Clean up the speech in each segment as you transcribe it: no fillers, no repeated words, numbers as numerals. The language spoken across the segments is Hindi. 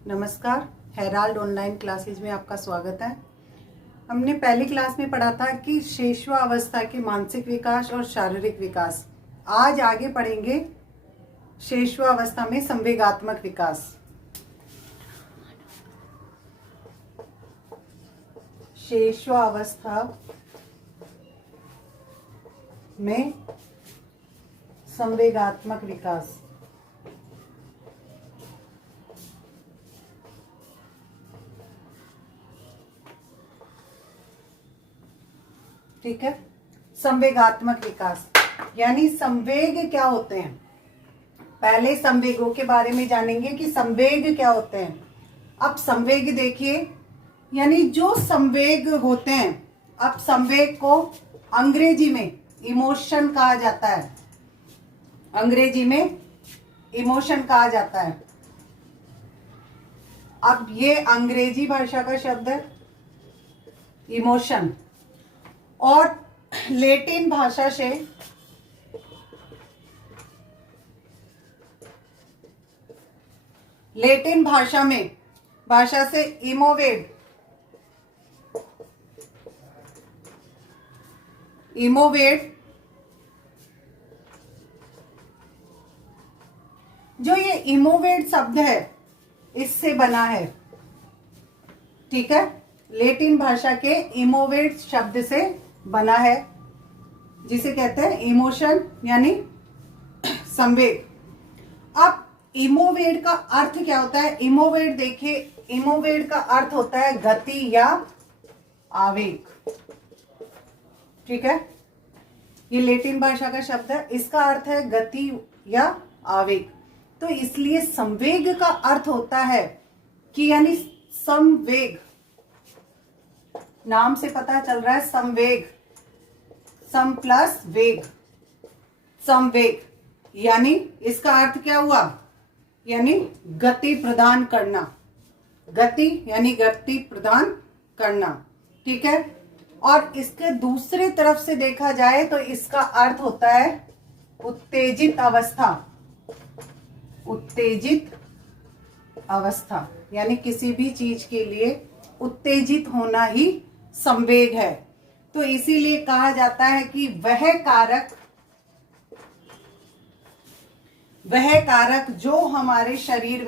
नमस्कार, हेराल्ड ऑनलाइन क्लासेज में आपका स्वागत है। हमने पहली क्लास में पढ़ा था कि शेषवावस्था के मानसिक विकास और शारीरिक विकास। आज आगे पढ़ेंगे शेषवावस्था में संवेगात्मक विकास। शेषवावस्था में संवेगात्मक विकास। ठीक है, संवेगात्मक विकास यानी संवेग क्या होते हैं। पहले संवेगों के बारे में जानेंगे कि संवेग क्या होते हैं। अब संवेग देखिए, यानी जो संवेग होते हैं, अब संवेग को अंग्रेजी में इमोशन कहा जाता है। अंग्रेजी में इमोशन कहा जाता है। अब ये अंग्रेजी भाषा का शब्द है इमोशन, और लैटिन भाषा से लैटिन भाषा से इमोवेट जो ये इमोवेट शब्द है इससे बना है। ठीक है, लैटिन भाषा के इमोवेट शब्द से बना है, जिसे कहते हैं इमोशन यानी संवेग। अब इमोवेट का अर्थ क्या होता है? इमोवेट देखिए, इमोवेट का अर्थ होता है गति या आवेग। ठीक है, ये लैटिन भाषा का शब्द है, इसका अर्थ है गति या आवेग। तो इसलिए संवेग का अर्थ होता है कि यानी संवेग, नाम से पता चल रहा है संवेग, सम प्लस वेग, संवेग यानी इसका अर्थ क्या हुआ? यानी गति प्रदान करना, गति यानी गति प्रदान करना। ठीक है, और इसके दूसरे तरफ से देखा जाए तो इसका अर्थ होता है उत्तेजित अवस्था। उत्तेजित अवस्था यानी किसी भी चीज के लिए उत्तेजित होना ही संवेग है। तो इसीलिए कहा जाता है कि वह कारक जो हमारे शरीर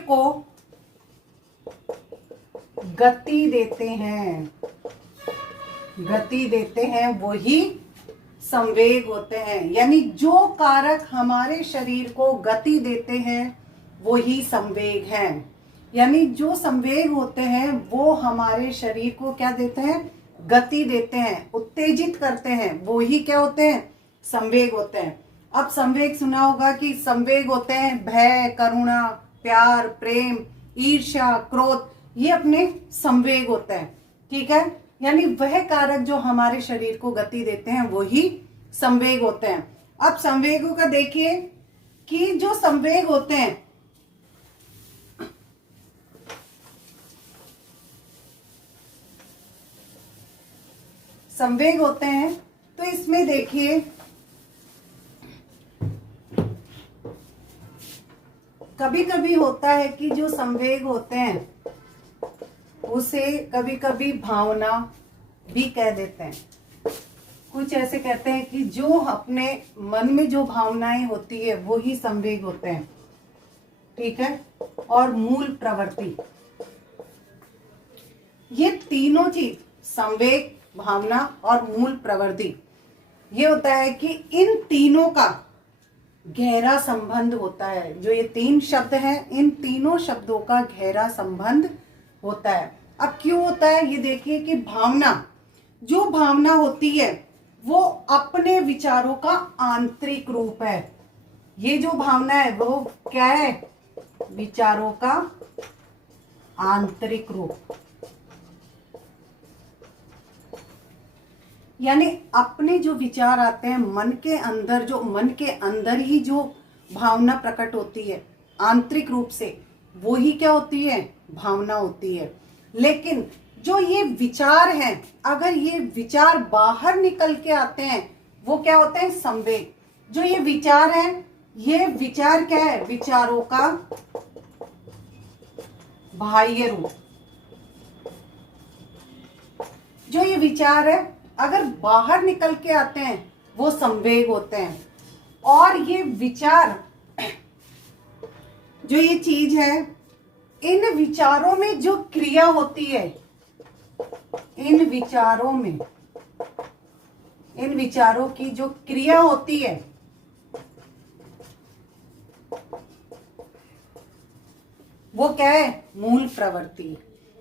को गति देते हैं वही संवेग होते हैं। यानी जो कारक हमारे शरीर को गति देते हैं वही संवेग हैं। यानी जो संवेग होते हैं वो हमारे शरीर को क्या देते हैं? गति देते हैं, उत्तेजित करते हैं, वो ही क्या होते हैं? संवेग होते हैं। अब संवेग सुना होगा कि संवेग होते हैं भय, करुणा, प्यार, प्रेम, ईर्ष्या, क्रोध, ये अपने संवेग होते हैं। ठीक है, यानी वह कारक जो हमारे शरीर को गति देते हैं वो ही संवेग होते हैं। अब संवेगों का देखिए कि जो संवेग होते हैं, तो इसमें देखिए कभी कभी होता है कि जो संवेग होते हैं उसे कभी कभी भावना भी कह देते हैं। कुछ ऐसे कहते हैं कि जो अपने मन में जो भावनाएं होती है वो ही संवेग होते हैं। ठीक है, और मूल प्रवृत्ति, ये तीनों चीज संवेग, भावना और मूल प्रवृत्ति, ये होता है कि इन तीनों का गहरा संबंध होता है। जो ये तीन शब्द हैं, इन तीनों शब्दों का गहरा संबंध होता है। अब क्यों होता है ये देखिए कि जो भावना होती है वो अपने विचारों का आंतरिक रूप है। ये जो भावना है वो क्या है? विचारों का आंतरिक रूप। यानी अपने जो विचार आते हैं मन के अंदर ही जो भावना प्रकट होती है आंतरिक रूप से, वो ही क्या होती है? भावना होती है। लेकिन जो ये विचार हैं, अगर ये विचार बाहर निकल के आते हैं वो क्या होते हैं? संवेग। जो ये विचार है, ये विचार क्या है? विचारों का बाह्य रूप। जो ये विचार है अगर बाहर निकल के आते हैं वो संवेग होते हैं। और ये विचार, जो ये चीज है, इन विचारों में जो क्रिया होती है, इन विचारों की जो क्रिया होती है, वो क्या है? मूल प्रवृत्ति।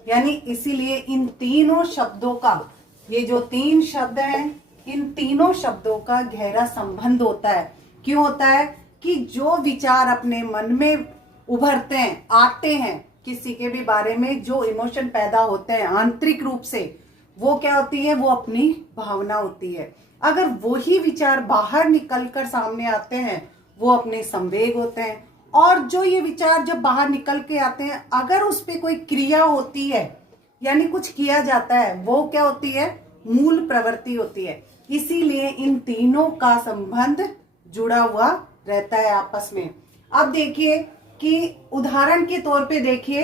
यानी इसीलिए इन तीनों शब्दों का, ये जो तीन शब्द हैं, इन तीनों शब्दों का गहरा संबंध होता है। क्यों होता है? कि जो विचार अपने मन में उभरते हैं, आते हैं, किसी के भी बारे में जो इमोशन पैदा होते हैं आंतरिक रूप से, वो क्या होती है? वो अपनी भावना होती है। अगर वही विचार बाहर निकलकर सामने आते हैं, वो अपने संवेग होते हैं। और जो ये विचार जब बाहर निकल के आते हैं, अगर उस पर कोई क्रिया होती है, यानी कुछ किया जाता है, वो क्या होती है? मूल प्रवृत्ति होती है। इसीलिए इन तीनों का संबंध जुड़ा हुआ रहता है आपस में। अब देखिए कि उदाहरण के तौर पे देखिए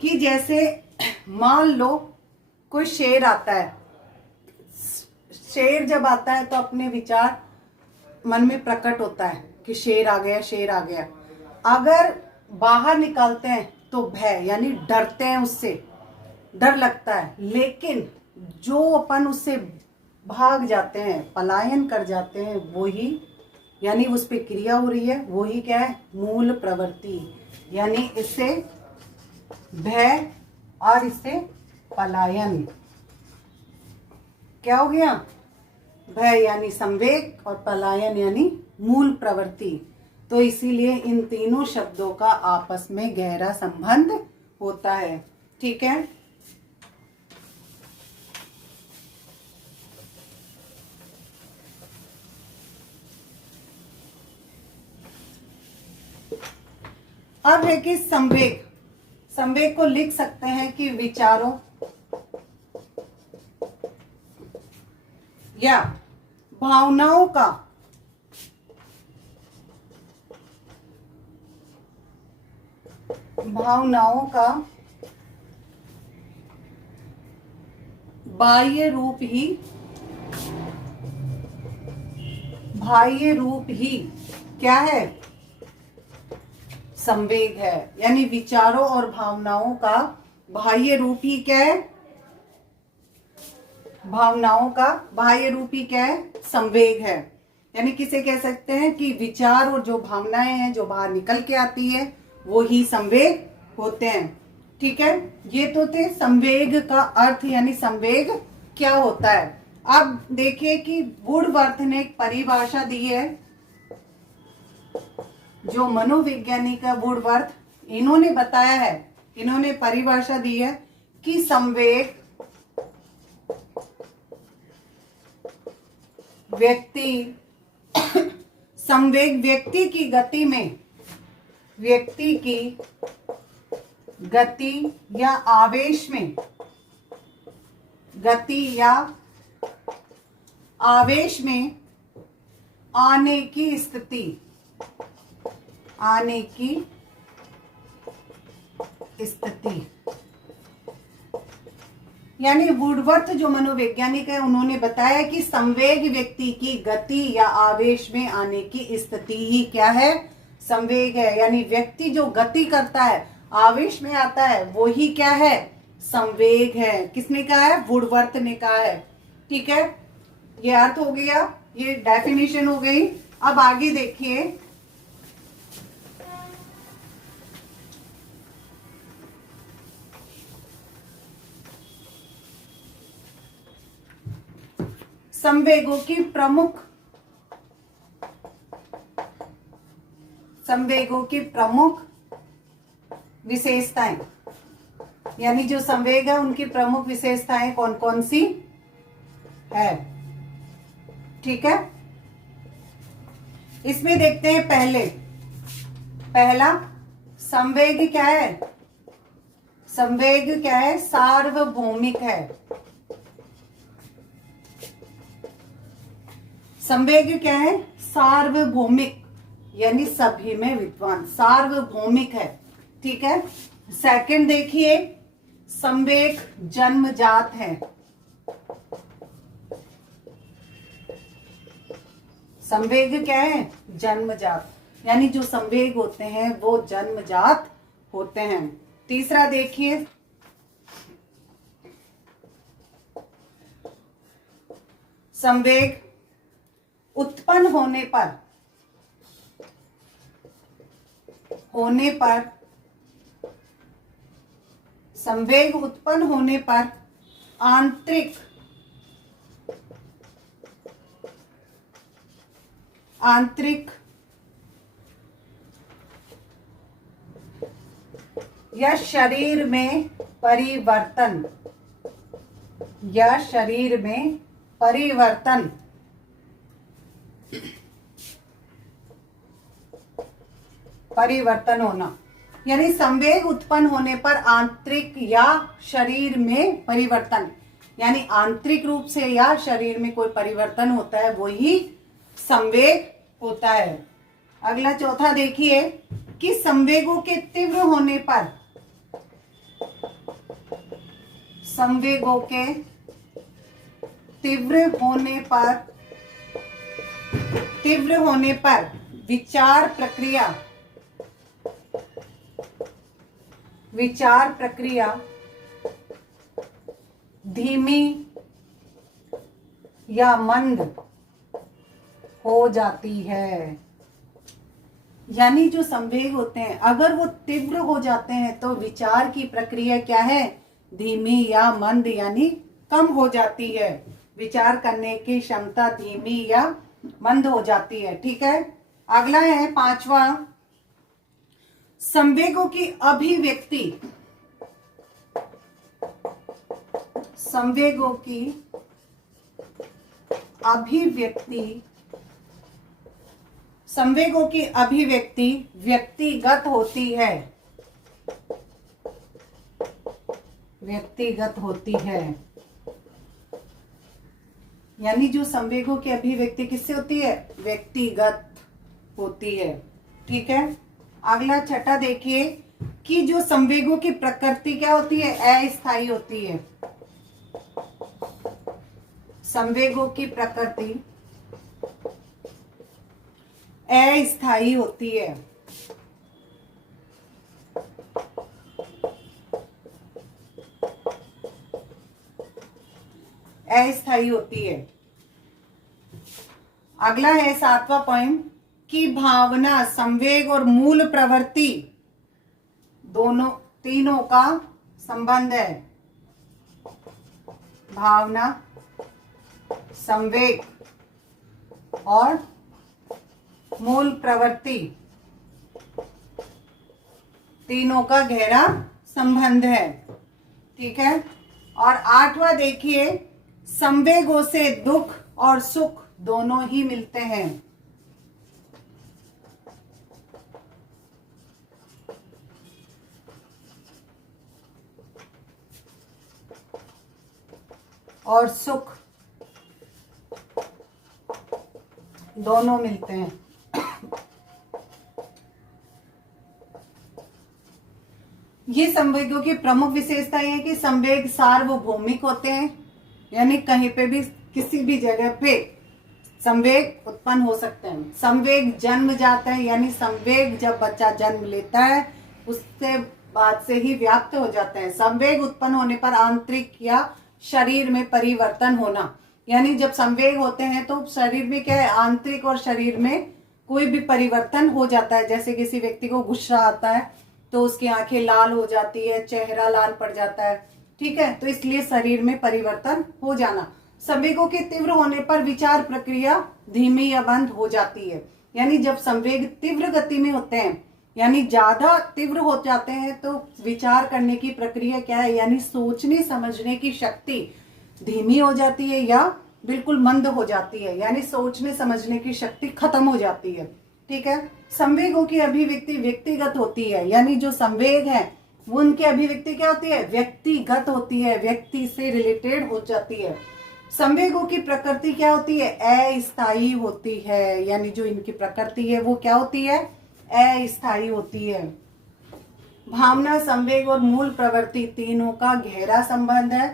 कि जैसे मान लो कोई शेर आता है। शेर जब आता है तो अपने विचार मन में प्रकट होता है कि शेर आ गया, शेर आ गया। अगर बाहर निकालते हैं तो भय, यानी डरते हैं, उससे डर लगता है। लेकिन जो अपन उससे भाग जाते हैं, पलायन कर जाते हैं, वो ही, यानी उस पे क्रिया हो रही है, वो ही क्या है? मूल प्रवृत्ति। यानी इससे भय और इससे पलायन क्या हो गया? भय यानी संवेग और पलायन यानी मूल प्रवृत्ति। तो इसीलिए इन तीनों शब्दों का आपस में गहरा संबंध होता है। ठीक है। अब है कि संवेग, संवेग को लिख सकते हैं कि विचारों या भावनाओं का बाह्य रूप ही क्या है? संवेग है। यानी विचारों और भावनाओं का बाह्य रूप ही क्या है? भावनाओं का बाह्य रूप ही क्या है? संवेग है। यानी किसे कह सकते हैं कि विचार और जो भावनाएं हैं जो बाहर निकल के आती है, वो ही संवेग होते हैं। ठीक है। ये तो थे संवेग का अर्थ, यानी संवेग क्या होता है। अब देखिए कि वुडवर्थ ने एक परिभाषा दी है, जो मनोवैज्ञानिक है वुडवर्थ, इन्होंने बताया है, इन्होंने परिभाषा दी है कि संवेग व्यक्ति की गति में, व्यक्ति की गति या आवेश में, गति या आवेश में आने की स्थिति, आने की स्थिति। यानी वुडवर्थ जो मनोवैज्ञानिक है, उन्होंने बताया कि संवेग व्यक्ति की गति या आवेश में आने की स्थिति ही क्या है? संवेग है। यानी व्यक्ति जो गति करता है, आवेश में आता है, वो ही क्या है? संवेग है। किसने कहा है? वुडवर्थ ने कहा है। ठीक है। ये अर्थ हो गया, ये डेफिनेशन हो गई। अब आगे देखिए, संवेगों की प्रमुख विशेषताएं, यानी जो संवेग है उनकी प्रमुख विशेषताएं कौन कौन सी है। ठीक है। इसमें देखते हैं पहला संवेग क्या है? संवेग क्या है? सार्वभौमिक है। संवेग क्या है? सार्वभौमिक, यानी सभी में विद्वान, सार्वभौमिक है। ठीक है। सेकंड देखिए, संवेग जन्मजात है। संवेग क्या है? जन्मजात, यानी जो संवेग होते हैं वो जन्मजात होते हैं। तीसरा देखिए, संवेग उत्पन्न होने पर संवेग उत्पन्न होने पर आंतरिक या शरीर में परिवर्तन होना, यानी संवेग उत्पन्न होने पर आंतरिक या शरीर में परिवर्तन, यानी आंतरिक रूप से या शरीर में कोई परिवर्तन होता है, वही संवेग होता है। अगला चौथा देखिए कि संवेगों के तीव्र होने पर विचार प्रक्रिया धीमी या मंद हो जाती है। यानी जो संवेग होते हैं अगर वो तीव्र हो जाते हैं तो विचार की प्रक्रिया क्या है? धीमी या मंद, यानी कम हो जाती है। विचार करने की क्षमता धीमी या मंद हो जाती है। ठीक है। अगला है पांचवा, संवेगों की अभिव्यक्ति व्यक्तिगत होती है। यानी जो संवेगों की अभिव्यक्ति किससे होती है? व्यक्तिगत होती है। ठीक है। अगला छठा देखिए कि जो संवेगों की प्रकृति क्या होती है? अस्थायी होती है। संवेगों की प्रकृति अस्थायी होती है। अगला है सातवां पॉइंट कि भावना, संवेग और मूल प्रवृत्ति तीनों का संबंध है। भावना, संवेग और मूल प्रवृत्ति तीनों का गहरा संबंध है। ठीक है। और आठवां देखिए, संवेगों से दुख और सुख दोनों ही मिलते हैं। और सुख दोनों मिलते हैं। ये संवेगों की प्रमुख विशेषता है कि संवेग सार्वभौमिक होते हैं, यानी कहीं पे भी किसी भी जगह पे संवेग उत्पन्न हो सकते हैं। संवेग जन्मजात है, यानी संवेग जब बच्चा जन्म लेता है उससे बाद से ही व्याप्त हो जाते हैं। संवेग उत्पन्न होने पर आंतरिक या शरीर में परिवर्तन होना, यानी जब संवेग होते हैं तो शरीर में क्या है? आंतरिक और शरीर में कोई भी परिवर्तन हो जाता है। जैसे किसी व्यक्ति को गुस्सा आता है तो उसकी आंखें लाल हो जाती है, चेहरा लाल पड़ जाता है। ठीक है। तो इसलिए शरीर में परिवर्तन हो जाना। संवेगों के तीव्र होने पर विचार प्रक्रिया धीमी या बंद हो जाती है। यानी जब संवेग तीव्र गति में होते हैं, यानी ज्यादा तीव्र हो जाते हैं, तो विचार करने की प्रक्रिया क्या है? यानी सोचने समझने की शक्ति धीमी हो जाती है या बिल्कुल मंद हो जाती है, यानी सोचने समझने की शक्ति खत्म हो जाती है। ठीक है। संवेगों की अभिव्यक्ति व्यक्तिगत होती है, यानी जो संवेग है वो उनकी अभिव्यक्ति क्या होती है? व्यक्तिगत होती है, व्यक्ति से रिलेटेड हो जाती है। संवेगों की प्रकृति क्या होती है? अस्थायी होती है, यानी जो इनकी प्रकृति है वो क्या होती है? अस्थायी होती है। भावना, संवेग और मूल प्रवृत्ति तीनों का गहरा संबंध है,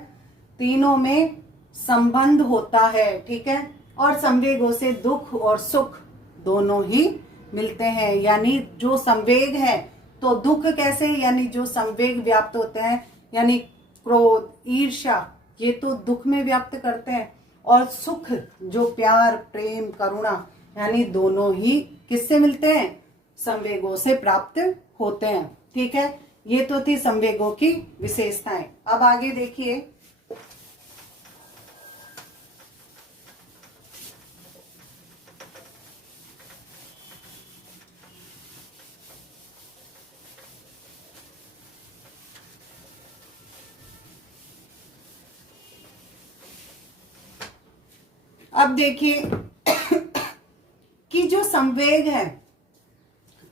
तीनों में संबंध होता है, ठीक है। और संवेगों से दुख और सुख दोनों ही मिलते हैं, यानी जो संवेग है तो दुख कैसे, यानी जो संवेग व्याप्त होते हैं, यानी क्रोध, ईर्ष्या, ये तो दुख में व्याप्त करते हैं, और सुख जो प्यार, प्रेम, करुणा, यानी दोनों ही किससे मिलते हैं? संवेगों से प्राप्त होते हैं, ठीक है। ये तो थी संवेगों की विशेषताएं। अब आगे देखिए, अब देखिए कि जो संवेग है,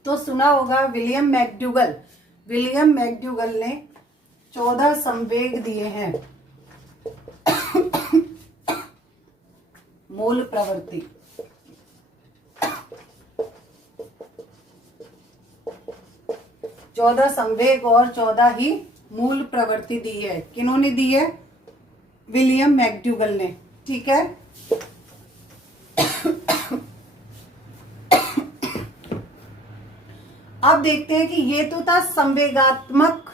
तो सुना होगा विलियम मैकडूगल ने 14 संवेग दिए हैं। मूल प्रवृत्ति, चौदह संवेग और 14 ही मूल प्रवृत्ति दी है। किन्होंने दी है? विलियम मैकडूगल ने, ठीक है। अब देखते हैं कि ये तो था संवेगात्मक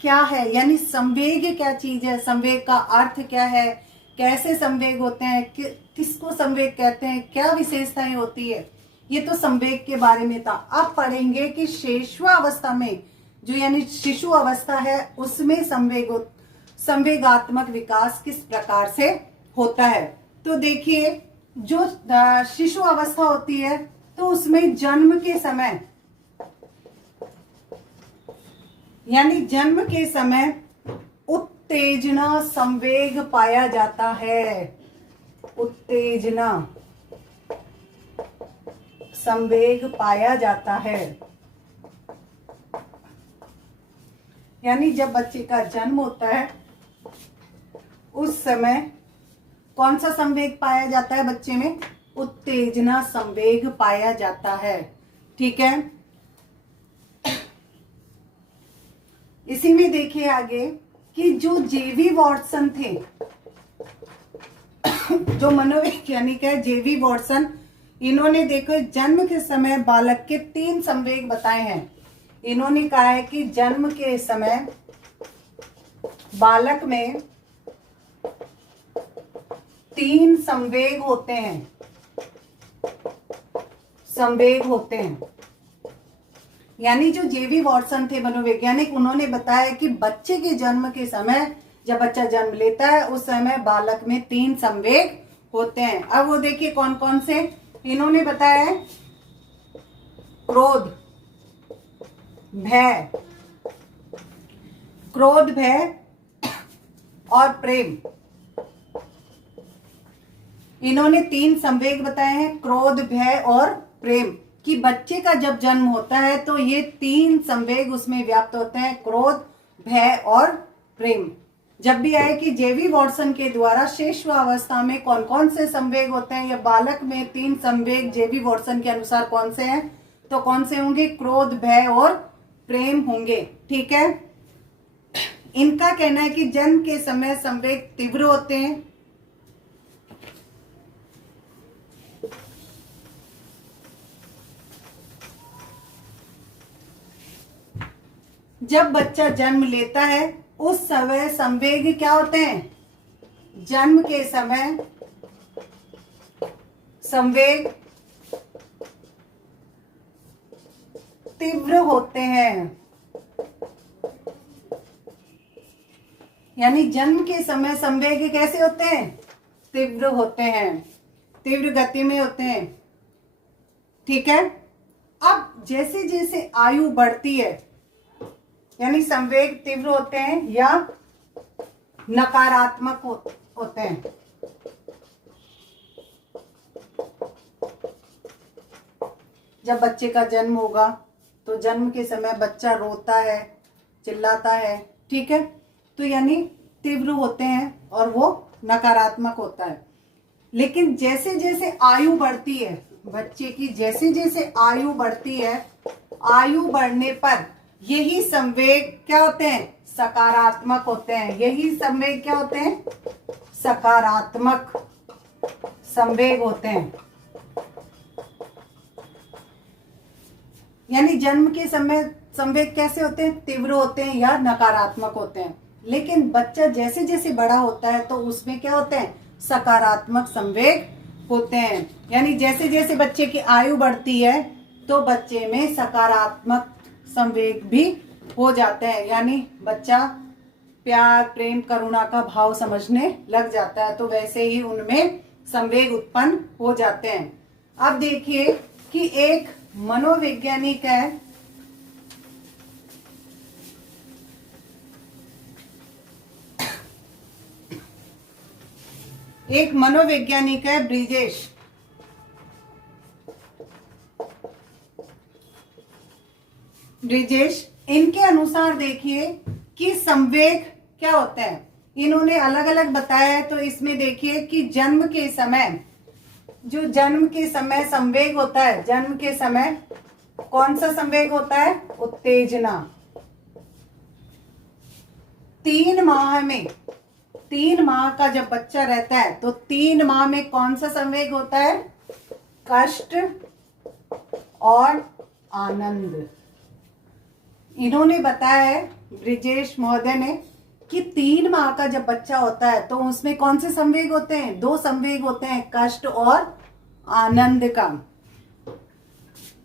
क्या है, यानी संवेग क्या चीज है, संवेग का अर्थ क्या है, कैसे संवेग होते हैं, किसको संवेग कहते हैं, क्या विशेषताएं होती है, ये तो संवेग के बारे में था। अब पढ़ेंगे कि शेषवावस्था में, जो यानी शिशु अवस्था है, उसमें संवेगात्मक विकास किस प्रकार से होता है। तो देखिए, जो शिशु अवस्था होती है तो उसमें जन्म के समय, यानी जन्म के समय उत्तेजना संवेग पाया जाता है। उत्तेजना संवेग पाया जाता है, यानी जब बच्चे का जन्म होता है उस समय कौन सा संवेग पाया जाता है बच्चे में? उत्तेजना संवेग पाया जाता है, ठीक है। इसी में देखिए आगे कि जो जेवी वॉटसन थे, जो मनोवैज्ञानिक है जेवी वॉटसन, इन्होंने देखो जन्म के समय बालक के 3 संवेग बताए हैं। इन्होंने कहा है कि जन्म के समय बालक में 3 संवेग होते हैं, संवेग होते हैं। यानी जो जेवी वॉटसन थे मनोवैज्ञानिक, उन्होंने बताया कि बच्चे के जन्म के समय, जब बच्चा जन्म लेता है उस समय बालक में 3 संवेग होते हैं। अब वो देखिए कौन कौन से इन्होंने बताया है। क्रोध, भय, क्रोध, भय और प्रेम, इन्होंने 3 संवेग बताए हैं, क्रोध, भय और प्रेम, कि बच्चे का जब जन्म होता है तो ये 3 संवेग उसमें व्याप्त होते हैं, क्रोध, भय और प्रेम। जब भी आए कि जेवी वॉटसन के द्वारा शेषवावस्था में कौन कौन से संवेग होते हैं, या बालक में 3 संवेग जेवी वॉटसन के अनुसार कौन से हैं, तो कौन से होंगे? क्रोध, भय और प्रेम होंगे, ठीक है। इनका कहना है कि जन्म के समय संवेग तीव्र होते हैं, जब बच्चा जन्म लेता है उस समय संवेग क्या होते हैं? जन्म के समय संवेग तीव्र होते हैं, यानी जन्म के समय संवेग कैसे होते हैं? तीव्र होते हैं, तीव्र गति में होते हैं, ठीक है। अब जैसे जैसे आयु बढ़ती है, यानी संवेग तीव्र होते हैं या नकारात्मक होते हैं। जब बच्चे का जन्म होगा तो जन्म के समय बच्चा रोता है, चिल्लाता है, ठीक है, तो यानी तीव्र होते हैं और वो नकारात्मक होता है। लेकिन जैसे जैसे आयु बढ़ती है बच्चे की, जैसे जैसे आयु बढ़ती है, आयु बढ़ने पर यही संवेग क्या होते हैं, सकारात्मक होते हैं। यही संवेग क्या होते हैं, सकारात्मक संवेग होते हैं। यानी जन्म के समय संवेग कैसे होते हैं, तीव्र होते हैं या नकारात्मक होते हैं। लेकिन बच्चा जैसे जैसे बड़ा होता है तो उसमें क्या होते हैं, सकारात्मक संवेग होते हैं। यानी जैसे जैसे बच्चे की आयु बढ़ती है तो बच्चे में सकारात्मक संवेग भी हो जाते हैं। यानी बच्चा प्यार, प्रेम, करुणा का भाव समझने लग जाता है, तो वैसे ही उनमें संवेग उत्पन्न हो जाते हैं। अब देखिए कि एक मनोवैज्ञानिक है, एक मनोवैज्ञानिक है ब्रिजेश। इनके अनुसार देखिए कि संवेग क्या होता है, इन्होंने अलग अलग बताया है। तो इसमें देखिए कि जन्म के समय, जो जन्म के समय संवेग होता है, जन्म के समय कौन सा संवेग होता है, उत्तेजना। 3 माह में, 3 माह का जब बच्चा रहता है तो 3 माह में कौन सा संवेग होता है, कष्ट और आनंद। इन्होंने बताया है, ब्रिजेश महोदय ने, कि 3 माह का जब बच्चा होता है तो उसमें कौन से संवेग होते हैं, 2 संवेग होते हैं, कष्ट और आनंद का।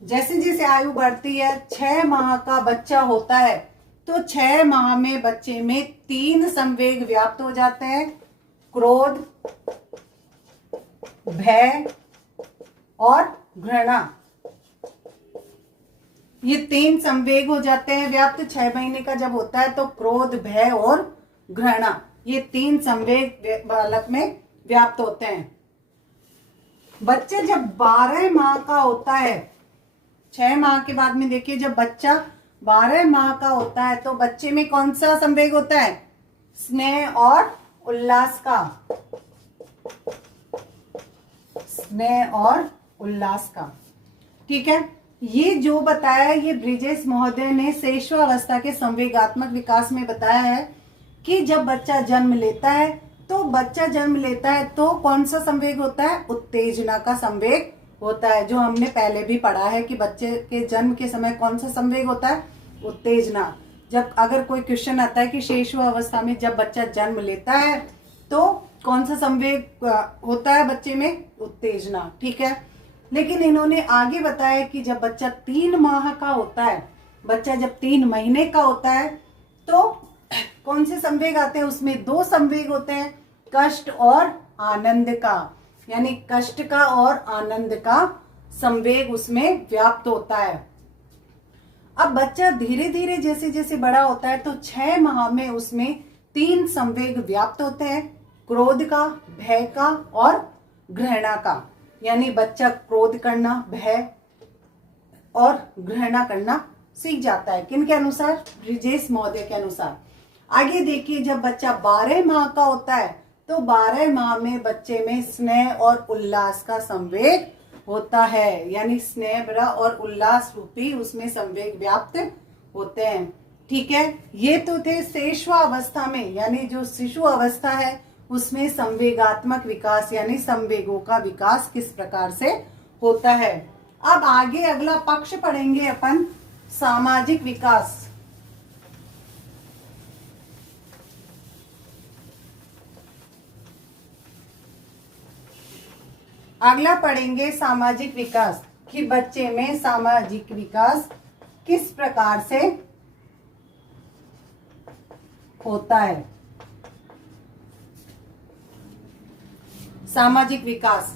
जैसे जैसे आयु बढ़ती है, 6 माह का बच्चा होता है तो 6 माह में बच्चे में 3 संवेग व्याप्त हो जाते हैं, क्रोध, भय और घृणा। ये 3 संवेग हो जाते हैं व्याप्त 6 महीने का जब होता है तो क्रोध, भय और घृणा, ये 3 संवेग बालक में व्याप्त होते हैं। बच्चे जब 12 माह का होता है, 6 माह के बाद में देखिए जब बच्चा 12 माह का होता है तो बच्चे में कौन सा संवेग होता है, स्नेह और उल्लास का, स्नेह और उल्लास का। ठीक है, ये जो बताया है ये ब्रिजेश महोदय ने शैशवावस्था के संवेगात्मक विकास में बताया है कि जब बच्चा जन्म लेता है तो बच्चा जन्म लेता है तो कौन सा संवेग होता है, उत्तेजना का संवेग होता है। जो हमने पहले भी पढ़ा है कि बच्चे के जन्म के समय कौन सा संवेग होता है, उत्तेजना। जब अगर कोई क्वेश्चन आता है कि शैशवावस्था में जब बच्चा जन्म लेता है तो कौन सा संवेग होता है बच्चे में, उत्तेजना। ठीक है, लेकिन इन्होंने आगे बताया कि जब बच्चा 3 माह का होता है, बच्चा जब 3 महीने का होता है तो कौन से संवेग आते हैं, उसमें 2 संवेग होते हैं, कष्ट और आनंद का। यानी कष्ट का और आनंद का संवेग उसमें व्याप्त होता है। अब बच्चा धीरे धीरे जैसे जैसे बड़ा होता है तो 6 माह में उसमें 3 संवेग व्याप्त होते हैं, क्रोध का, भय का और घृणा का। यानी बच्चा क्रोध करना, भय और घृणा करना सीख जाता है। किनके अनुसार, ब्रिजेश महोदय के अनुसार। आगे देखिए जब बच्चा 12 माह का होता है तो 12 माह में बच्चे में स्नेह और उल्लास का संवेग होता है। यानी स्नेह भरा और उल्लास रूपी उसमें संवेग व्याप्त होते हैं। ठीक है, ये तो थे शैशवावस्था में, यानी जो शिशु अवस्था है उसमें संवेगात्मक विकास यानी संवेगों का विकास किस प्रकार से होता है। अब आगे अगला पक्ष पढ़ेंगे अपन, सामाजिक विकास। अगला पढ़ेंगे सामाजिक विकास, कि बच्चे में सामाजिक विकास किस प्रकार से होता है। सामाजिक विकास,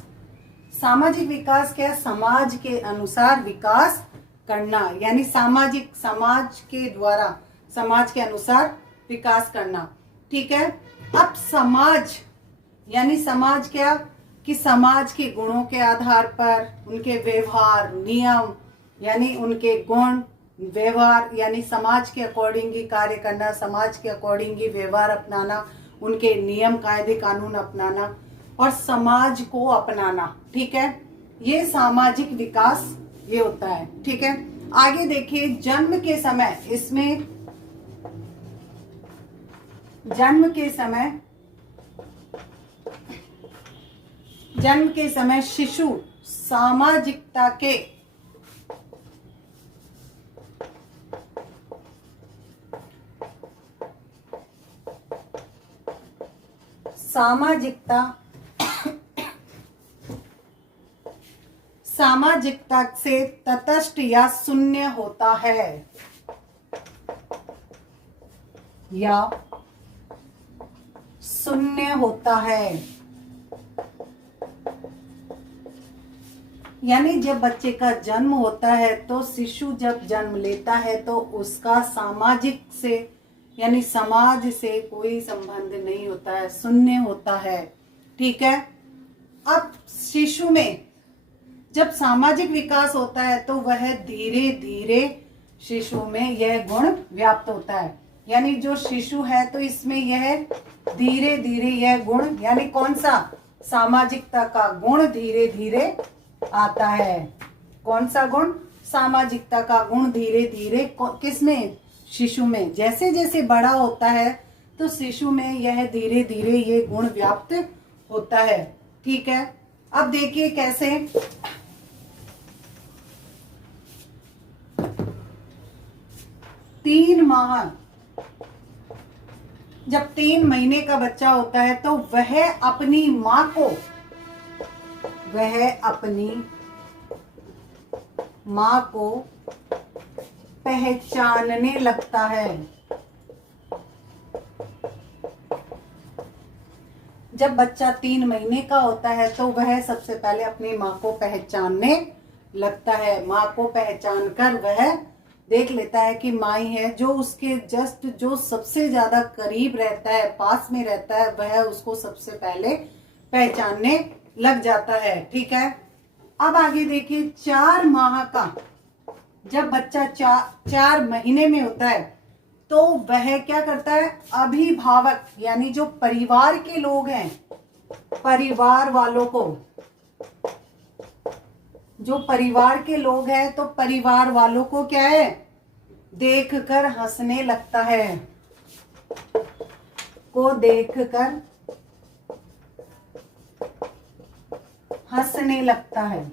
सामाजिक विकास क्या, समाज के अनुसार विकास करना, यानी सामाजिक, समाज के द्वारा, समाज के अनुसार विकास करना। ठीक है, अब समाज यानी समाज क्या, कि समाज के गुणों के आधार पर उनके व्यवहार, नियम यानी उनके गुण, व्यवहार यानी समाज के अकॉर्डिंग ही कार्य करना, समाज के अकॉर्डिंग ही व्यवहार अपनाना, उनके नियम, कायदे, कानून अपनाना। और समाज को अपनाना। ठीक है, ये सामाजिक विकास ये होता है। ठीक है, आगे देखिए जन्म के समय, इसमें जन्म के समय शिशु सामाजिकता से तटस्थ या शून्य होता है, यानी जब बच्चे का जन्म होता है तो शिशु जब जन्म लेता है तो उसका सामाजिक से यानी समाज से कोई संबंध नहीं होता है, शून्य होता है। ठीक है, अब शिशु में जब सामाजिक विकास होता है तो वह धीरे धीरे शिशु में यह गुण व्याप्त होता है। यानी जो शिशु है तो इसमें यह धीरे धीरे यह गुण यानी कौन सा, सामाजिकता का गुण धीरे धीरे आता है। कौन सा गुण, सामाजिकता का गुण धीरे धीरे किसमें, शिशु में। जैसे जैसे बड़ा होता है तो शिशु में यह धीरे धीरे ये गुण व्याप्त होता है। ठीक है, अब देखिए कैसे। जब 3 महीने का बच्चा होता है तो वह अपनी माँ को पहचानने लगता है। जब बच्चा 3 महीने का होता है तो वह सबसे पहले अपनी माँ को पहचानने लगता है। माँ को पहचान कर वह देख लेता है कि माँ ही है। जो उसके जस्ट जो सबसे ज्यादा करीब रहता है, पास में रहता है, वह उसको सबसे पहले पहचानने लग जाता है। ठीक है, अब आगे देखिए 4 माह का जब बच्चा 4 महीने में होता है तो वह क्या करता है, अभिभावक यानी जो परिवार के लोग हैं, परिवार वालों को, जो परिवार के लोग हैं तो परिवार वालों को क्या है, देखकर हंसने लगता है, को देखकर हंसने लगता है।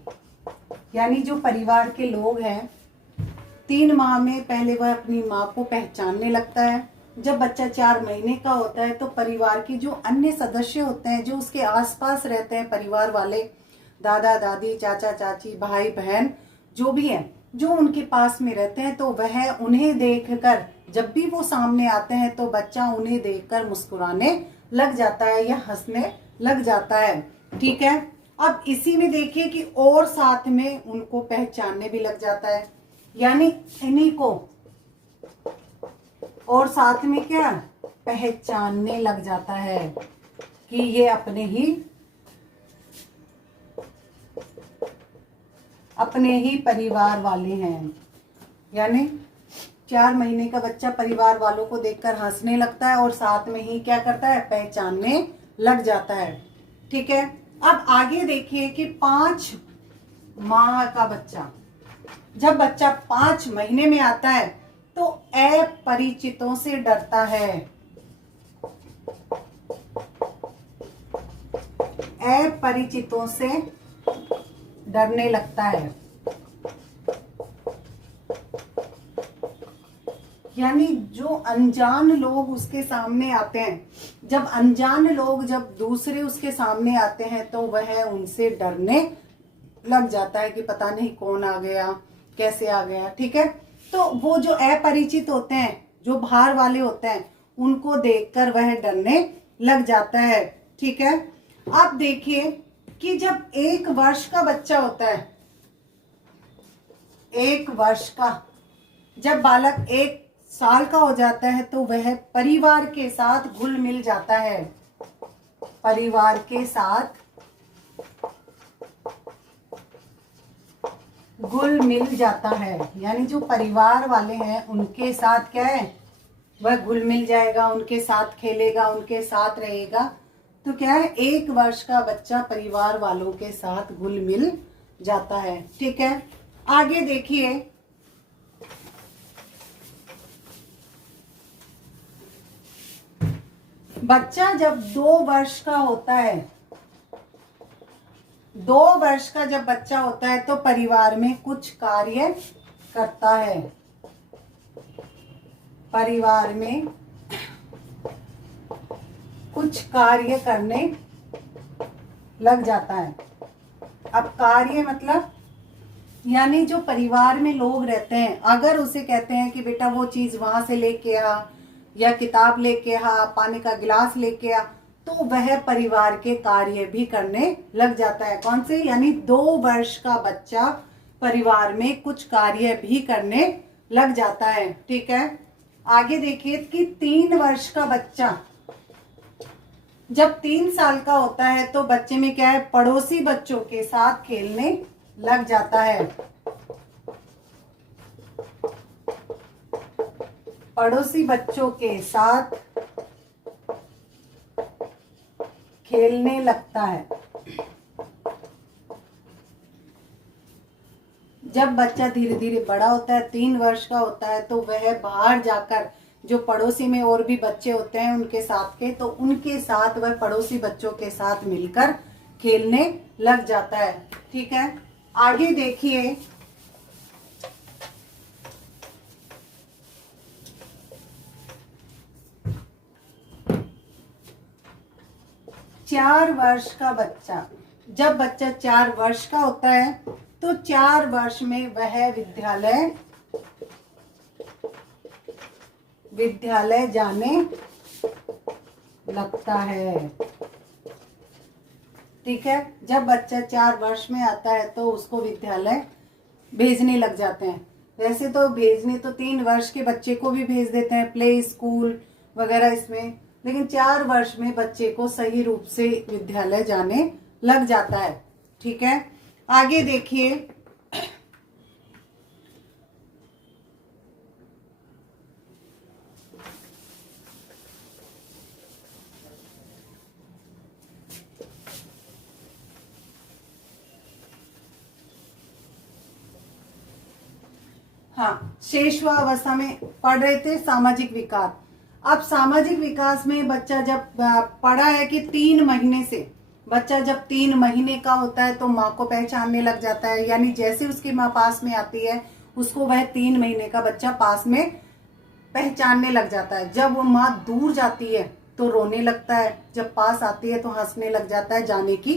यानी जो परिवार के लोग हैं 3 माह में पहले वह अपनी माँ को पहचानने लगता है। जब बच्चा 4 महीने का होता है तो परिवार के जो अन्य सदस्य होते हैं, जो उसके आसपास रहते हैं, परिवार वाले, दादा दादी, चाचा चाची, भाई बहन, जो भी हैं, जो उनके पास में रहते हैं, तो वह उन्हें देखकर जब भी वो सामने आते हैं तो बच्चा उन्हें देखकर मुस्कुराने लग जाता है या हंसने लग जाता है। ठीक है, अब इसी में देखिए कि और साथ में उनको पहचानने भी लग जाता है। यानी इन्हीं को और साथ में क्या पहचानने लग जाता है कि ये अपने ही परिवार वाले हैं। यानी 4 महीने का बच्चा परिवार वालों को देखकर हंसने लगता है और साथ में ही क्या करता है, पहचानने लग जाता है। ठीक है, अब आगे देखिए कि 5 माह का बच्चा, जब बच्चा 5 महीने में आता है तो अपरिचितों से डरता है। अपरिचितों से डरने लगता है। यानी जो अनजान लोग उसके सामने आते हैं, जब अनजान लोग जब दूसरे उसके सामने आते हैं तो वह उनसे डरने लग जाता है कि पता नहीं कौन आ गया, कैसे आ गया। ठीक है, तो वो जो अपरिचित होते हैं, जो बाहर वाले होते हैं, उनको देखकर वह डरने लग जाता है। ठीक है, आप देखिए कि जब 1 वर्ष का बच्चा होता है, 1 वर्ष का, जब बालक 1 साल का हो जाता है तो वह परिवार के साथ घुल मिल जाता है। परिवार के साथ घुल मिल जाता है। यानी जो परिवार वाले हैं उनके साथ क्या है, वह घुल मिल जाएगा, उनके साथ खेलेगा, उनके साथ रहेगा। तो क्या है, 1 वर्ष का बच्चा परिवार वालों के साथ घुल मिल जाता है। ठीक है, आगे देखिए, बच्चा जब 2 वर्ष का होता है, 2 वर्ष का जब बच्चा होता है तो परिवार में कुछ कार्य करता है, परिवार में कुछ कार्य करने लग जाता है। अब कार्य मतलब यानी जो परिवार में लोग रहते हैं, अगर उसे कहते हैं कि बेटा वो चीज वहां से लेके आ, या किताब लेके आ, पानी का गिलास लेके आ, तो वह परिवार के कार्य भी करने लग जाता है। कौन से? यानी 2 वर्ष का बच्चा परिवार में कुछ कार्य भी करने लग जाता है। ठीक है, आगे देखिए कि 3 वर्ष का बच्चा जब 3 साल का होता है तो बच्चे में क्या है, पड़ोसी बच्चों के साथ खेलने लग जाता है, पड़ोसी बच्चों के साथ खेलने लगता है। जब बच्चा धीरे धीरे बड़ा होता है, 3 वर्ष का होता है, तो वह बाहर जाकर जो पड़ोसी में और भी बच्चे होते हैं उनके साथ के, तो उनके साथ वह पड़ोसी बच्चों के साथ मिलकर खेलने लग जाता है। ठीक है, आगे देखिए, चार वर्ष का बच्चा, जब बच्चा 4 वर्ष का होता है तो 4 वर्ष में वह विद्यालय जाने लगता है। ठीक है, जब बच्चा 4 वर्ष में आता है तो उसको विद्यालय भेजने लग जाते हैं। वैसे तो भेजने तो 3 वर्ष के बच्चे को भी भेज देते हैं प्ले स्कूल वगैरह इसमें, लेकिन 4 वर्ष में बच्चे को सही रूप से विद्यालय जाने लग जाता है। ठीक है, आगे देखिए, हाँ, शेषवावस्था में पढ़ रहे थे सामाजिक विकास। अब सामाजिक विकास में बच्चा जब पढ़ा है कि 3 महीने से, बच्चा जब 3 महीने का होता है तो माँ को पहचानने लग जाता है, यानी जैसे उसकी माँ पास में आती है उसको वह 3 महीने का बच्चा पास में पहचानने लग जाता है। जब वो माँ दूर जाती है तो रोने लगता है, जब पास आती है तो हंसने लग जाता है, जाने की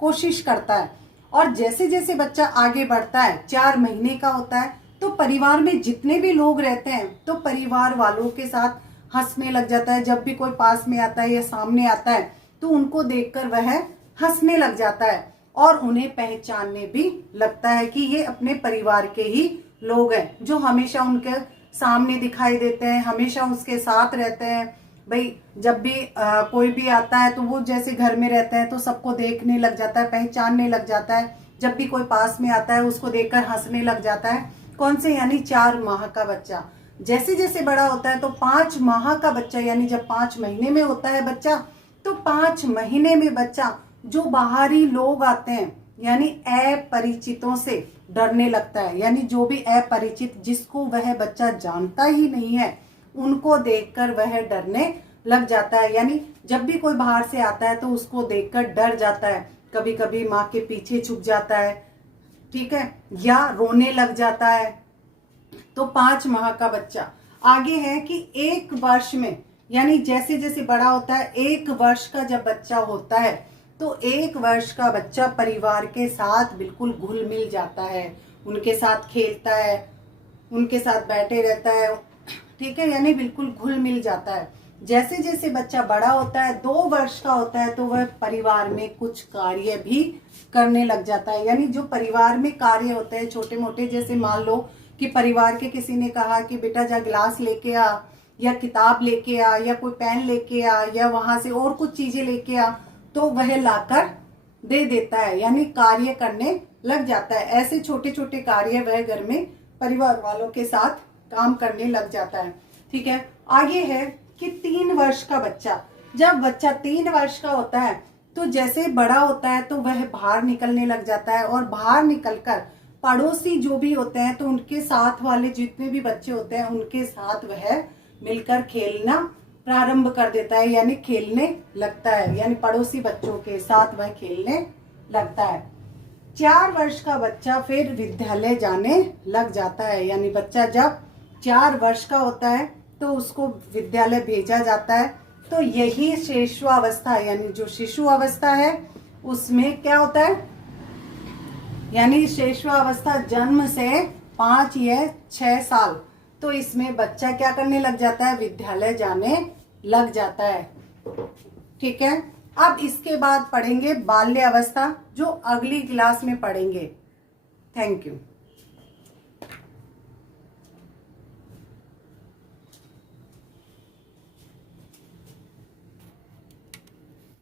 कोशिश करता है। और जैसे जैसे बच्चा आगे बढ़ता है, 4 महीने का होता है, तो परिवार में जितने भी लोग रहते हैं तो परिवार वालों के साथ हंसने लग जाता है। जब भी कोई पास में आता है या सामने आता है तो उनको देखकर वह हंसने लग जाता है और उन्हें पहचानने भी लगता है कि ये अपने परिवार के ही लोग हैं, जो हमेशा उनके सामने दिखाई देते हैं, हमेशा उसके साथ रहते हैं। भाई जब भी कोई भी आता है तो वो जैसे घर में रहता है तो सबको देखने लग जाता है, पहचानने लग जाता है। जब भी कोई पास में आता है उसको देखकर हंसने लग जाता है। कौन से? यानी 4 माह का बच्चा। जैसे जैसे बड़ा होता है तो 5 माह का बच्चा, यानी जब 5 महीने में होता है बच्चा, तो 5 महीने में बच्चा जो बाहरी लोग आते हैं यानी अपरिचितों से डरने लगता है। यानी जो भी अपरिचित, जिसको वह बच्चा जानता ही नहीं है, उनको देखकर वह डरने लग जाता है। यानी जब भी कोई बाहर से आता है तो उसको देखकर डर जाता है, कभी कभी माँ के पीछे छुप जाता है, ठीक है, या रोने लग जाता है। तो 5 माह का बच्चा। आगे है कि 1 वर्ष में, यानी जैसे जैसे बड़ा होता है, 1 वर्ष का जब बच्चा होता है तो 1 वर्ष का बच्चा परिवार के साथ बिल्कुल घुल मिल जाता है, उनके साथ खेलता है, उनके साथ बैठे रहता है, ठीक है, यानी बिल्कुल घुल मिल जाता है। जैसे जैसे बच्चा बड़ा होता है, 2 वर्ष का होता है, तो वह परिवार में कुछ कार्य भी करने लग जाता है। यानी जो परिवार में कार्य होते हैं छोटे मोटे, जैसे मान लो कि परिवार के किसी ने कहा कि बेटा जा गिलास लेके आ, या किताब लेके आ, या कोई पेन लेके आ, या वहां से और कुछ चीजें लेके आ, तो वह लाकर दे देता है, यानी कार्य करने लग जाता है। ऐसे छोटे छोटे कार्य वह घर में परिवार वालों के साथ काम करने लग जाता है। ठीक है, आगे है कि 3 वर्ष का बच्चा, जब बच्चा 3 वर्ष का होता है तो जैसे बड़ा होता है तो वह बाहर निकलने लग जाता है, और बाहर निकलकर पड़ोसी जो भी होते हैं तो उनके साथ वाले जितने भी बच्चे होते हैं उनके साथ वह मिलकर खेलना प्रारंभ कर देता है, यानी खेलने लगता है, यानी पड़ोसी बच्चों के साथ वह खेलने लगता है। 4 वर्ष का बच्चा फिर विद्यालय जाने लग जाता है, यानी बच्चा जब 4 वर्ष का होता है तो उसको विद्यालय भेजा जाता है। तो यही शिशुअवस्था यानी जो शिशु अवस्था है उसमें क्या होता है, यानी शिशुअवस्था जन्म से 5 या 6 साल, तो इसमें बच्चा क्या करने लग जाता है, विद्यालय जाने लग जाता है। ठीक है, अब इसके बाद पढ़ेंगे बाल्य अवस्था, जो अगली क्लास में पढ़ेंगे। Thank you.